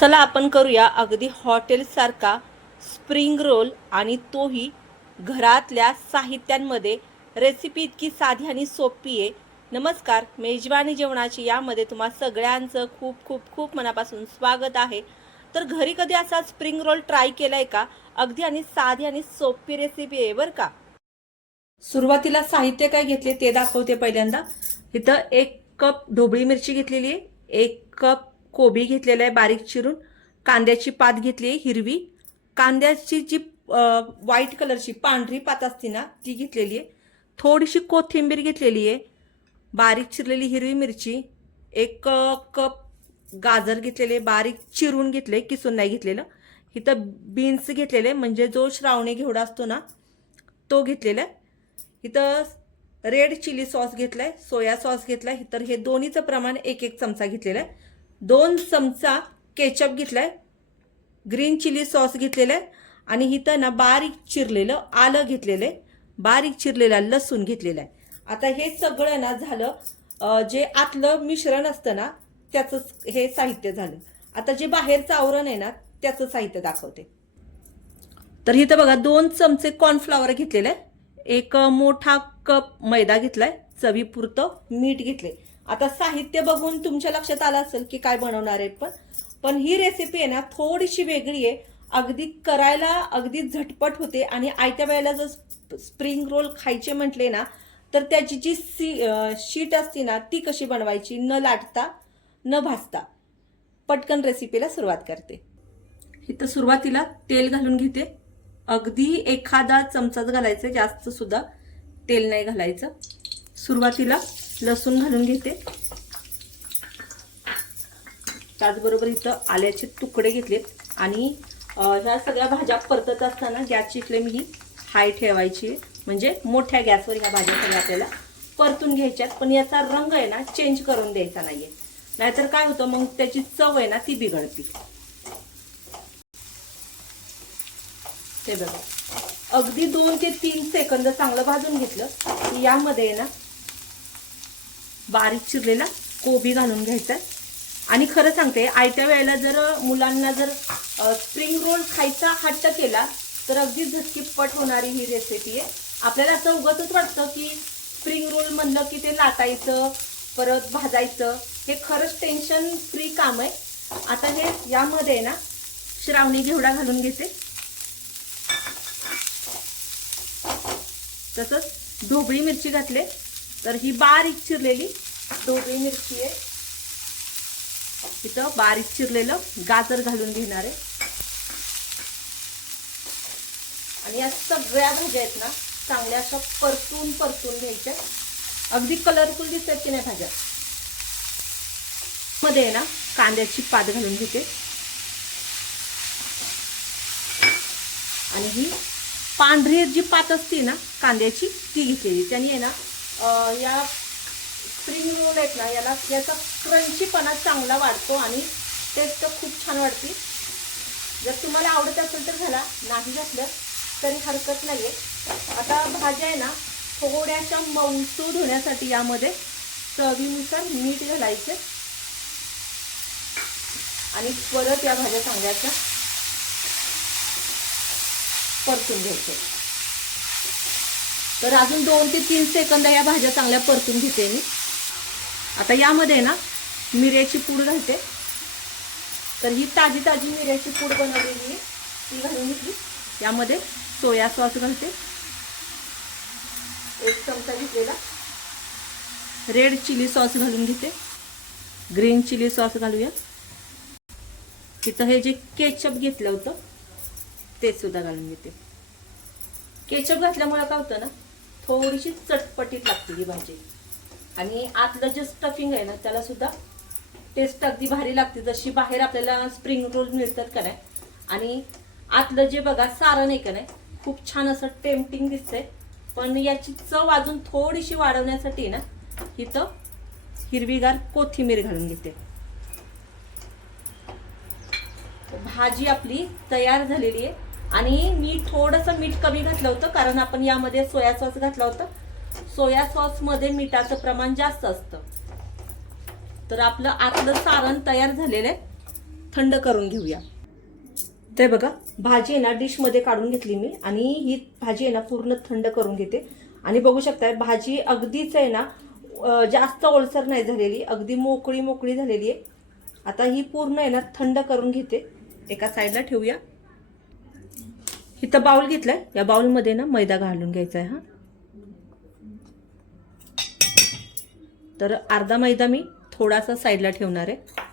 चला आपण करूया अगदी हॉटेलसारखा स्प्रिंग रोल आणि तोही घरातल्या साहित्यांमध्ये. रेसिपी इतकी साधी आणि सोपी आहे. नमस्कार मेजवानी जेवणाची यामध्ये तुम्हा सगळ्यांचं खूप खूप खूप मनापासून स्वागत आहे. तर घरी कधी असा स्प्रिंग रोल ट्राय केलाय का? अगदी आणि साधी आणि सोपी रेसिपी आहे बरं का? सुरुवातीला साहित्य काय घेतले ते दाखवते पहिल्यांदा. इथं एक कप ढोबळी मिरची घेतलेली आहे. एक कप कोबी घेतलेला आहे बारीक चिरून. कांद्याची पात घेतली आहे हिरवी. कांद्याची जी व्हाईट कलरची पांढरी पात असते ना ती घेतलेली आहे. थोडीशी कोथिंबीर घेतलेली आहे. बारीक चिरलेली हिरवी मिरची. एक कप गाजर घेतलेले बारीक चिरून घेतले किसून नाही घेतलेलं. इथं बीन्स घेतलेले म्हणजे जो श्रावणी घेवडा असतो ना तो घेतलेला आहे. इथं रेड चिली सॉस घेतला आहे सोया सॉस घेतला आहे तर हे दोन्हीचं प्रमाण एक एक चमचा घेतलेला आहे. दोन चमचा केचप घेतलाय ग्रीन चिली सॉस घेतलेला आहे आणि इथं ना बारीक चिरलेलं आलं घेतलेलं आहे बारीक चिरलेला लसूण घेतलेला आहे आता हे सगळं ना झालं जे आतलं मिश्रण असतं ना त्याचं हे साहित्य झालं. आता जे बाहेरचं आवरण आहे ना त्याचं साहित्य दाखवते. तर इथं बघा दोन चमचे कॉर्नफ्लॉवर घेतलेले आहे एक मोठा कप मैदा घेतलाय चवीपुरतं मीठ घेतले आता साहित्य बघून तुमच्या लक्षात आलं असेल की काय बनवणार आहेत पण. पण ही रेसिपी आहे ना थोडीशी वेगळी आहे. अगदी करायला अगदी झटपट होते आणि आयत्या वेळेला जर स्प्रिंग रोल खायचे म्हटले ना तर त्याची जी सी शीट असते ना ती कशी बनवायची? न लाटता न भाजता. पटकन रेसिपीला सुरुवात करते. इथं सुरुवातीला तेल घालून घेते. अगदी एखादा चमचाच घालायचं जास्त सुद्धा तेल नाही घालायचं. सुरुवातीला लसूण घालून घेते. त्याचबरोबर इथं आल्याचे तुकडे घेतलेत. आणि ह्या सगळ्या भाज्या परतत असताना गॅसची फ्लेम ही हाय ठेवायची. म्हणजे मोठ्या गॅसवर ह्या भाज्या सगळ्या आपल्याला परतून घ्यायच्यात. पण याचा रंग आहे ना चेंज करून द्यायचा नाहीये. नाहीतर काय होतं मग त्याची चव आहे ना ती बिघडते. ते बघा. अगदी दोन ते तीन सेकंद चांगलं भाजून घेतलं यामध्ये आहे ना बारीक चिरलेला कोबी घालून घ्यायचा आहे. आणि खरं सांगते आयत्या वेळेला जर मुलांना जर स्प्रिंग रोल खायचा हट्ट केला तर अगदी झटकीपट होणारी ही रेसिपी आहे. आपल्याला असं उगतच वाटतं की स्प्रिंग रोल म्हणलं की ते लाटायचं परत भाजायचं हे खरंच टेन्शन फ्री काम आहे. आता हे यामध्ये आहे ना श्रावणी घेवडा घालून घेते. तसंच ढोबळी मिरची घातले. तर ही बारीक चिरलेली ढोबळी मिरची आहे. इथं बारीक चिरलेलं गाजर घालून घेणार आहे. आणि या सगळ्या भाज्या आहेत ना चांगल्या अशा परतून परतून घ्यायच्या. अगदी कलरफुल दिसतात की नाही भाज्या? मध्ये आहे ना कांद्याची पात घालून घेते. आणि ही पांढरी जी पात असते ना कांद्याची ती घेतलेली. त्याने आहे ना या स्प्रिंग रोल आहेत ना याला याचा क्रंचीपणा चांगला वाढतो आणि टेस्ट खूप छान वाढते. जर तुम्हाला आवडत असेल तर घाला नाही घातलं तरी हरकत नाही आता भाज्या आहे ना थोड्याशा मौसूद होण्यासाठी यामध्ये चवीनुसार मीठ घालायचे. आणि परत या भाज्या चांगल्याच्या परतून घ्यायचे तर अजून दोन ते तीन सेकंद या भाज्या चांगल्या परतून घेते मी. आता यामध्ये ना मिऱ्याची पूड घालते. तर ही ताजी ताजी मिऱ्याची पूड बनवलेली आहे. ती घालून घेतली. यामध्ये सोया सॉस घालते. एक चमचा घेतलेला. रेड चिली सॉस घालून घेते. ग्रीन चिली सॉस घालूया तिथं हे जे केचप घेतलं होतं ते सुद्धा घालून घेते. केचप घातल्यामुळे काय होतं ना थोडीशी चटपटीत लागते ही भाजी. आणि आतलं जे स्टफिंग आहे ना त्याला सुद्धा टेस्ट अगदी भारी लागते. जशी बाहेर आपल्याला स्प्रिंग रोल मिळतात का नाही. आणि आतलं जे बघा सारण आहे का नाही खूप छान असं टेम्पटिंग दिसतंय. पण याची चव अजून थोडीशी वाढवण्यासाठी ना इथं हिरवीगार कोथिंबीर घालून घेते. भाजी आपली तयार झालेली आहे. आणि मी थोडंसं मीठ कमी घातलं होतं कारण आपण यामध्ये सोया सॉस घातला होता. सोया सॉसमध्ये मिठाचं प्रमाण जास्त असतं. तर आपलं आतलं सारण तयार झालेलं आहे. थंड करून घेऊया. ते बघा भाजी आहे ना डिशमध्ये काढून घेतली मी आणि ही भाजी आहे ना पूर्ण थंड करून घेते. आणि बघू शकताय भाजी अगदीच आहे ना जास्त ओलसर नाही झालेली अगदी मोकळी मोकळी झालेली आहे. आता ही पूर्ण आहे ना थंड करून घेते. एका साईडला ठेवूया. इथं बाउल घेतलाय. या बाउलमध्ये ना मैदा घालून घ्यायचा आहे हा. तर अर्धा मैदा मी थोडासा साईडला ठेवणार आहे.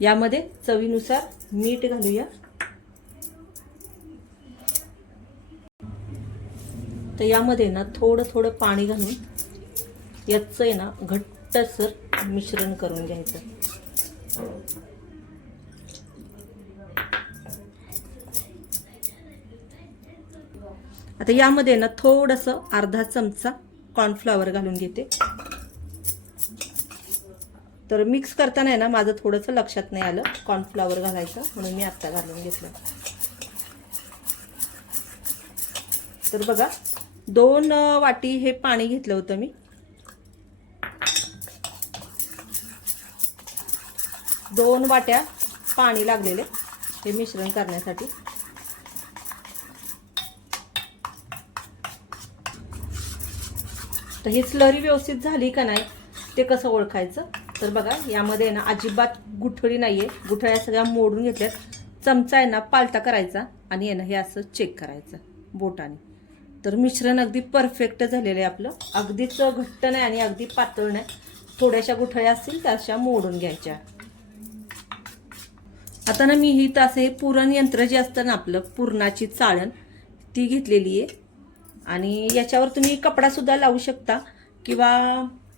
यामध्ये चवीनुसार मीठ घालूया. तर यामध्ये ना थोडं थोडं पाणी घालून याचं आहे ना घट्टसर मिश्रण करून घ्यायचं. आता यामध्ये ना थोडंसं अर्धा चमचा कॉर्नफ्लॉवर घालून घेते. तर मिक्स करताना आहे ना माझं थोडंसं लक्षात नाही आलं कॉर्नफ्लॉवर घालायचं म्हणून मी आत्ता घालून घेतलं. तर बघा दोन वाटी हे पाणी घेतलं होतं मी. दोन वाट्या पाणी लागलेले हे मिश्रण करण्यासाठी. तर ही स्लरी व्यवस्थित झाली का नाही ते कसं ओळखायचं? तर बघा यामध्ये आहे ना अजिबात गुठळी नाही आहे गुठळ्या सगळ्या मोडून घेतल्यात. चमचा आहे ना पालता करायचा आणि आहे ना हे असं चेक करायचं बोटाने. तर मिश्रण अगदी परफेक्ट झालेलं आहे आपलं. अगदीच घट्ट नाही आणि अगदी पातळ नाही. थोड्याशा गुठळ्या असतील त्या अशा मोडून घ्यायच्या. आता ना मी ही हे पुरण यंत्र जे असतं ना आपलं पुरणाची चाळण ती घेतलेली आहे. आणि याच्यावर तुम्ही कपडासुद्धा लावू शकता. किंवा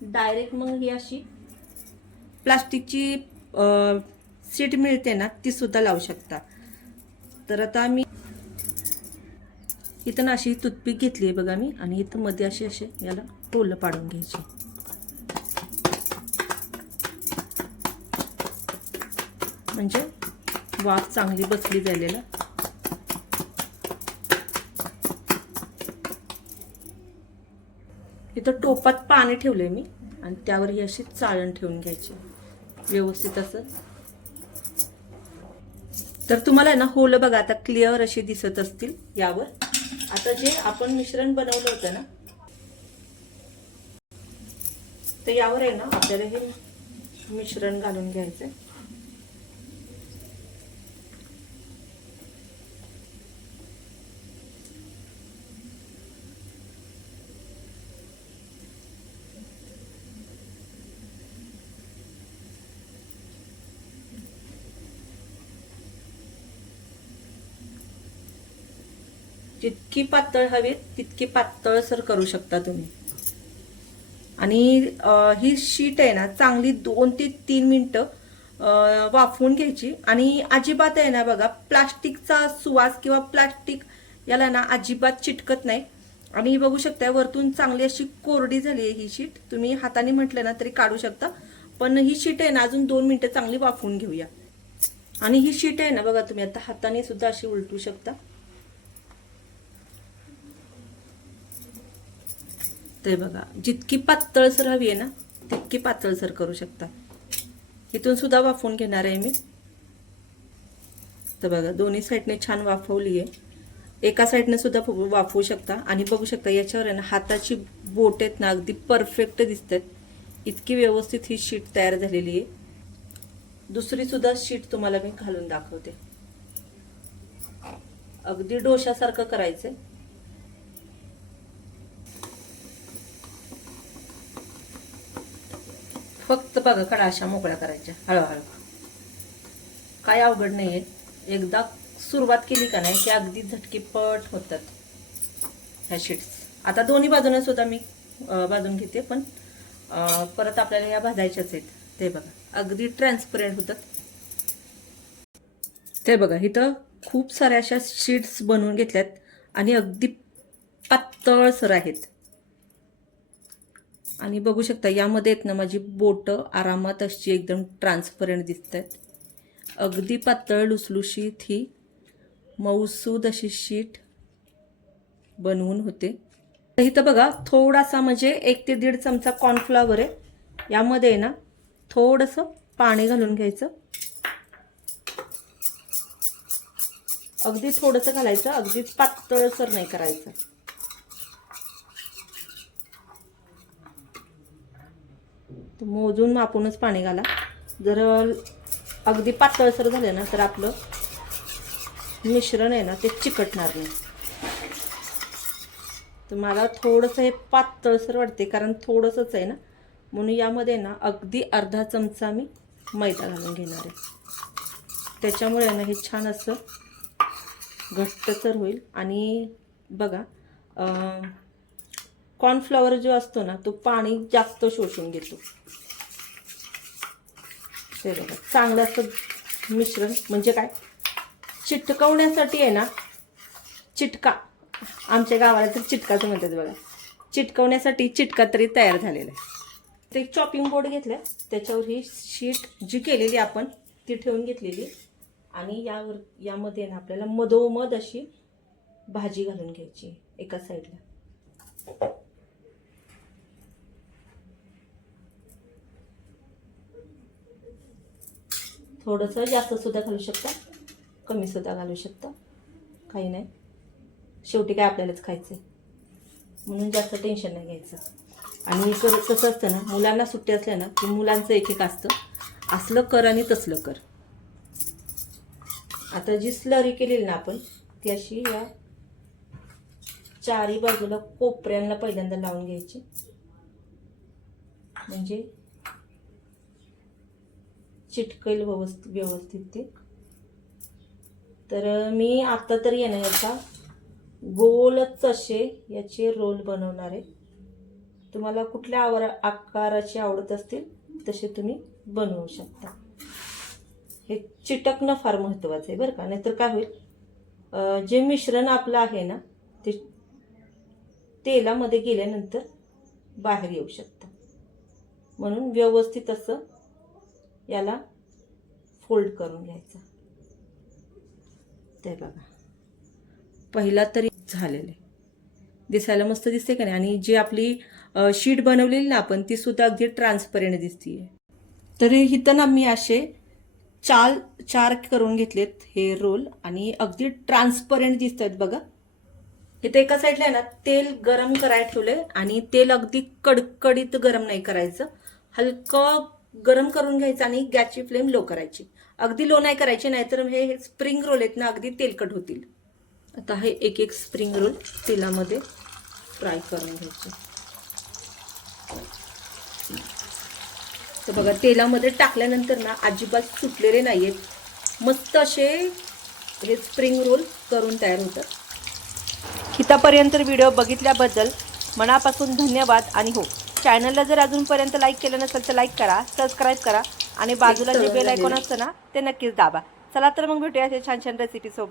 डायरेक्ट मग ही अशी प्लास्टिकची सीट मिळते ना ती सुद्धा लावू शकता. तर आता मी इथं ना अशी तुथपीक घेतली आहे बघा मी आणि इथं मध्ये अशी असे याला टोलं पाडून घ्यायची. म्हणजे वाफ चांगली बसली जायला इथं टोपात पाणी ठेवलंय मी आणि त्यावर ही अशी चाळण ठेवून घ्यायची. व्यवस्थित असं. तर तुम्हाला ना होल बघा आता क्लिअर अशी दिसत असतील यावर. आता जे आपण मिश्रण बनवलं होतं ना तर यावर आहे ना आपल्याला हे मिश्रण घालून घ्यायचंय. जितकी पातळ हवी तितकी पातळसर करू शकता तुम्ही. आणि ही शीट आहे ना चांगली दोन ते तीन मिनटं वाफवून घ्यायची. आणि अजिबात आहे ना बघा प्लास्टिकचा सुवास किंवा प्लास्टिक याला ना अजिबात चिटकत नाही. आणि बघू शकता वरतून चांगली अशी कोरडी झाली आहे ही शीट तुम्ही हाताने म्हटलं ना तरी काढू शकता. पण ही शीट आहे ना अजून दोन मिनटं चांगली वाफवून घेऊया. आणि ही शीट आहे ना बघा तुम्ही आता हाताने सुद्धा अशी उलटू शकता. ते बघा जितकी पातळसर हवी आहे ना तितकी पातळसर करू शकता. इथून सुद्धा वाफवून घेणार आहे मी. तर बघा दोन्ही साईडने छान वाफवली आहे. एका साईडने सुद्धा फु- वाफवू शकता. आणि बघू शकता याच्यावर आहे ना हाताची बोट आहेत ना अगदी परफेक्ट दिसतात. इतकी व्यवस्थित ही शीट तयार झालेली आहे. दुसरी सुद्धा शीट तुम्हाला मी घालून दाखवते. अगदी डोशासारखं करायचंय. फक्त बघा कडा अशा मोकळ्या करायच्या हळूहळू. काय अवघड नाहीये. एकदा सुरुवात केली का नाही की अगदी झटकीपट होतात ह्या शीट्स आता दोन्ही बाजूने सुद्धा मी बाजून भाजून घेते पण परत आपल्याला ह्या भाजायच्याच आहेत. ते बघा. अगदी ट्रान्सपरंट होतात. ते बघा इथं खूप साऱ्या अशा शीट्स बनवून घेतल्यात आणि अगदी पातळसर आहेत. आणि बघू शकता यामध्ये आहेत ना माझी बोटं आरामात अशी एकदम ट्रान्सपरंट दिसत आहेत अगदी पातळ लुसलुशीत ही मऊसूद अशी शीट बनवून होते. तर इथं बघा थोडासा म्हणजे एक ते दीड चमचा कॉर्नफ्लॉवर आहे. यामध्ये आहे ना थोडंसं पाणी घालून घ्यायचं. अगदी थोडंसं घालायचं अगदीच पातळसर नाही करायचं. मोजून मापूनच पाणी घाला. जर अगदी पातळसर झालं ना तर आपलं मिश्रण आहे ना ते चिकटणार नाही. तर मला थोडंसं हे पातळसर वाटते कारण थोडंसंच आहे ना. म्हणून यामध्ये ना अगदी अर्धा चमचा मी मैदा घालून घेणार आहे. त्याच्यामुळे ना हे छान असं घट्टसर होईल. आणि बघा कॉर्नफ्लॉवर जो असतो ना तो पाणी जास्त शोषून घेतो. ते बघा चांगलं असं मिश्रण म्हणजे काय? चिटकवण्यासाठी आहे ना चिटका. आमच्या गावाला तर चिटकाचं म्हणतात बघा. चिटकवण्यासाठी चिटका तरी तयार झालेला आहे. ते चॉपिंग बोर्ड घेतलं त्याच्यावर ही शीट जी केलेली आपण ती ठेवून घेतलेली. आणि यावर यामध्ये ना आपल्याला मधोमध अशी भाजी घालून घ्यायची एका साईडला थोडंसं जास्तसुद्धा घालू शकता कमीसुद्धा घालू शकता. काही नाही. शेवटी काय आपल्यालाच खायचं म्हणून जास्त टेन्शन नाही घ्यायचं. आणि कर कसं असतं ना मुलांना सुट्टी असल्या ना की मुलांचं एक एक असतं. असलं कर आणि तसलं कर. आता जी स्लरी केलेली ना आपण ती अशी या चारी बाजूला कोपऱ्यांना पहिल्यांदा लावून घ्यायची. म्हणजे चिटकेल व्यवस्थित व्यवस्थित ते. तर मी आता तर येणार याचा गोलच असे याचे रोल बनवणार आहे. तुम्हाला कुठल्या आवर आकाराचे आवडत असतील तसे तुम्ही बनवू शकता. हे चिटकणं फार महत्त्वाचं आहे बरं का? नाहीतर काय होईल? जे मिश्रण आपलं आहे ना ते तेलामध्ये गेल्यानंतर बाहेर येऊ शकतं. म्हणून व्यवस्थित असं याला फोल्ड करून घ्यायचा. ते बघा. पहिला तरी झालेलं आहे. दिसायला मस्त दिसते का नाही? आणि जी आपली शीट बनवलेली ना आपण ती सुद्धा अगदी ट्रान्सपरंट दिसते तर इथं ना मी असे चाल चार करून घेतलेत हे रोल आणि अगदी ट्रान्सपरंट दिसत आहेत बघा. इथे एका साईडला आहे ना तेल गरम करायला ठेवलंय आणि तेल अगदी कडकडीत गरम नाही करायचं. हलकं गरम करून घ्यायचं आणि गॅसची फ्लेम लो करायची. अगदी लो नाही करायची नाहीतर हे स्प्रिंग रोल आहेत ना अगदी तेलकट होतील. आता हे एक एक स्प्रिंग रोल तेलामध्ये फ्राय करून घ्यायचे. तर बघा तेलामध्ये टाकल्यानंतर ना अजिबात सुटलेले नाही आहेत मस्त असे हे स्प्रिंग रोल करून तयार होतात. हितापर्यंत व्हिडिओ बघितल्याबद्दल मनापासून धन्यवाद आणि हो. चॅनलला जर अजूनपर्यंत लाईक केलं नसेल तर लाईक करा सबस्क्राईब करा. आणि बाजूला जे बेल आयकॉन असतं ना ते नक्कीच दाबा. चला तर मग भेटूया छान छान रेसिपी सोबत.